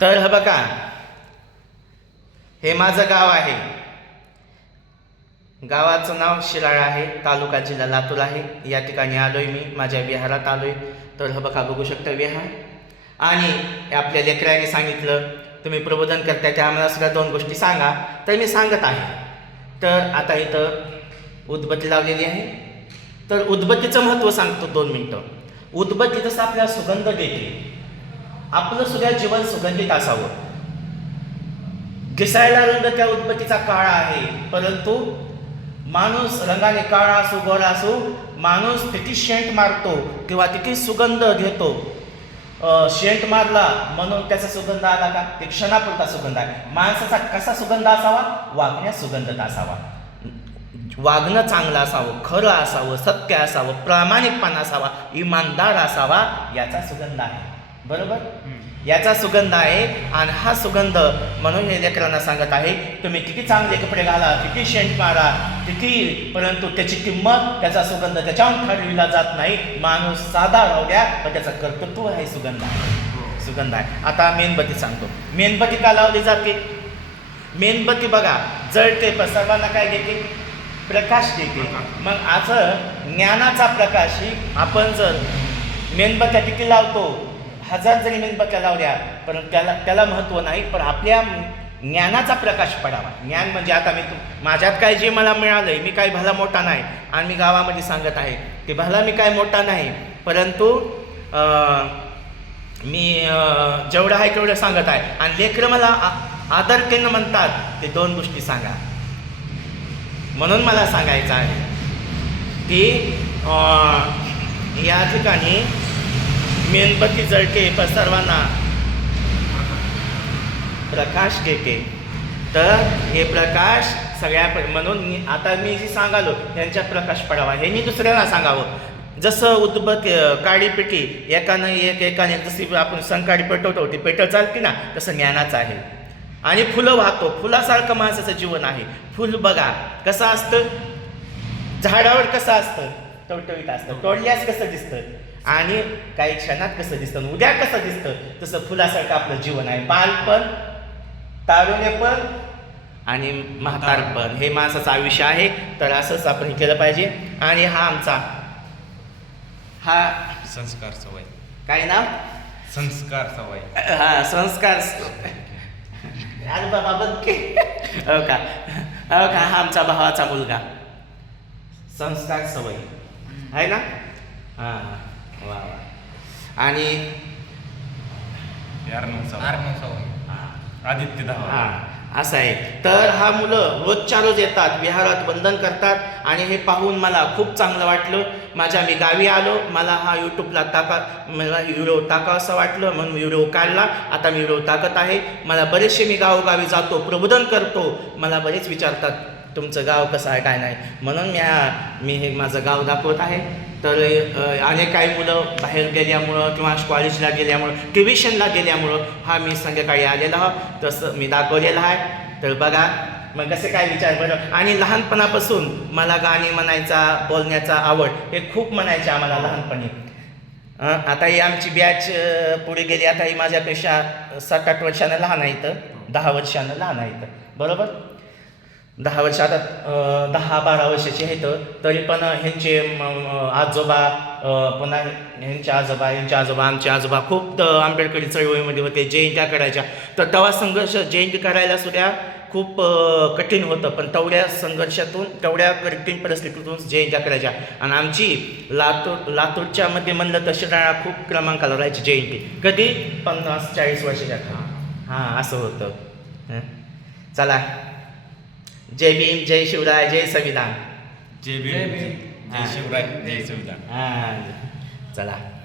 तर हे बघा. हे माझं गाव आहे. गावाचं नाव शिराळा आहे तालुका जिल्हा लातूर आहे. या ठिकाणी आलोय मी माझ्या विहारात आलोय. तर हे बघा बघू शकता विहार. आणि आपल्या लेकरांनी सांगितलं तुम्ही प्रबोधन करताय त्या आम्हाला सगळ्या दोन गोष्टी सांगा. तर मी सांगत आहे. तर आता इथं उदबत्ती लावलेली आहे. तर उदबत्तीचं महत्त्व सांगतो दोन मिनटं. उदबत्ती जसं आपल्याला सुगंध देते आपलं सुद्धा जीवन सुगंधित असावं. दिसायला रंग त्या उत्पत्तीचा काळा आहे परंतु माणूस रंगाने काळा असो गोरा असो माणूस किती शेंट मारतो किंवा किती सुगंध घेतो. शेंट मारला म्हणून त्याचा सुगंध आला का? ते क्षणापुरता सुगंध आहे. माणसाचा कसा सुगंध असावा? वागण्यात सुगंधत असावा. वागणं चांगलं असावं खरं असावं सत्य असावं प्रामाणिकपणा असावा इमानदार असावा याचा सुगंध आहे. बरोबर? याचा सुगंध आहे आणि हा सुगंध म्हणून हे लेकरांना सांगत आहे तुम्ही किती चांगले कपडे घाला किती शेंट मारा किती परंतु त्याची किंमत त्याचा सुगंध त्याच्याहून ठरविला जात नाही. माणूस साधा राहू द्या पण त्याचं कर्तृत्व हे सुगंध आहे. सुगंध आहे. आता मेणबत्ती सांगतो. मेणबत्ती का लावली जाते? मेणबत्ती बघा जळते पण सर्वांना काय देते? प्रकाश देते. मग असं ज्ञानाचा प्रकाश ही आपण जर मेणबत्त्या किती लावतो? हजार जरी मेणबत्त्या लावल्या पण त्याला त्याला महत्त्व नाही पण आपल्या ज्ञानाचा प्रकाश पडावा. ज्ञान म्हणजे आता मी तू माझ्यात काय जे मला मिळालंय मी काय भला मोठा नाही आणि मी गावामध्ये सांगत आहे ते भला मी काय मोठा नाही परंतु मी जेवढं आहे तेवढं सांगत आहे. आणि लेकरं मला आ- आदर केनं म्हणतात ते दोन गोष्टी सांगा. म्हणून मला सांगायचं आहे की या ठिकाणी मेणबत्ती जळते पण सर्वांना प्रकाश देते. तर हे प्रकाश सगळ्या म्हणून मी आता मी जी सांगालो त्यांच्यात प्रकाश पडावा. हे मी दुसऱ्यांना सांगावं. जसं उद्भत काळी पेटी एकानं एक एकाने जशी आपण संकाळी पेटवतो ती पेटत चालते ना तसं ज्ञानाचं आहे. आणि फुलं वाहतो. फुलासारखं माणसाचं जीवन आहे. फुल बघा कसं असतं? झाडावर कसं असतं? टवटवीत असतं. तोडल्यास कसं दिसतं? आणि काही क्षणात कसं दिसतं उद्या कसं दिसतं? तसं फुलासारखं आपलं जीवन आहे. बालपण तारुण्यपण आणि म्हातारपण हे माणसाचं आयुष्य आहे. तर असंच आपण केलं पाहिजे. आणि हा आमचा हा संस्कार सवय. काय नाव? संस्कार सवय. हा संस्कार अरे बाबा बघ हो का? हो का? हा आमचा भावाचा मुलगा. संस्कार सवय. आहे ना? हां. वा वा. आणि हां. आदित्य धावा हां असं आहे. तर हा मुलं रोजच्या रोज येतात विहारात वंदन करतात आणि हे पाहून मला खूप चांगलं वाटलं. माझ्या मी गावी आलो मला हा यूट्यूबला टाका मला व्हिडिओ टाका असं वाटलं म्हणून व्हिडिओ काढला. आता मी व्हिडिओ टाकत आहे. मला बरेचसे मी गावोगावी जातो प्रबोधन करतो. मला बरेच विचारतात तुमचं गाव कसं आहे काय नाही. म्हणून मी मी हे माझं गाव दाखवत आहे. तर अनेक काही मुलं बाहेर गेल्यामुळं किंवा कॉलेजला गेल्यामुळं ट्युशनला गेल्यामुळं हा मी संध्याकाळी आलेला हा तसं मी दाखवलेला आहे. तर बघा मग कसे काय विचार बरं? आणि लहानपणापासून मला गाणी म्हणायचा बोलण्याचा आवड हे खूप म्हणायचे आम्हाला लहानपणी. आताही आता ही आमची बॅच पुढे गेली. आता ही माझ्यापेक्षा सात आठ वर्षानं लहान आहे तर दहा वर्षानं लहान आहे इथं. बरोबर? दहा वर्ष आता दहा बारा वर्षाचे आहेत तरी पण ह्यांचे आजोबा पुन्हा ह्यांचे आजोबा ह्यांचे आजोबा आमचे आजोबा खूप आंबेडकरी चळवळीमध्ये होते जयंत्या करायच्या तर तेव्हा संघर्ष जयंती करायला सुद्धा खूप कठीण होतं पण तेवढ्या संघर्षातून तेवढ्या कठीण परिस्थितीतून जयंत्या करायच्या आणि आमची लातूर लातूरच्या मध्ये म्हणलं तसे शिराळा खूप क्रमांकाला राहायची जयंती. कधी? पन्नास चाळीस वर्षाच्या. हां असं होतं. चला. जय भीम जय शिवराय जय संविधान. जय भीम. जय शिवराय जय संविधान. हां. चला.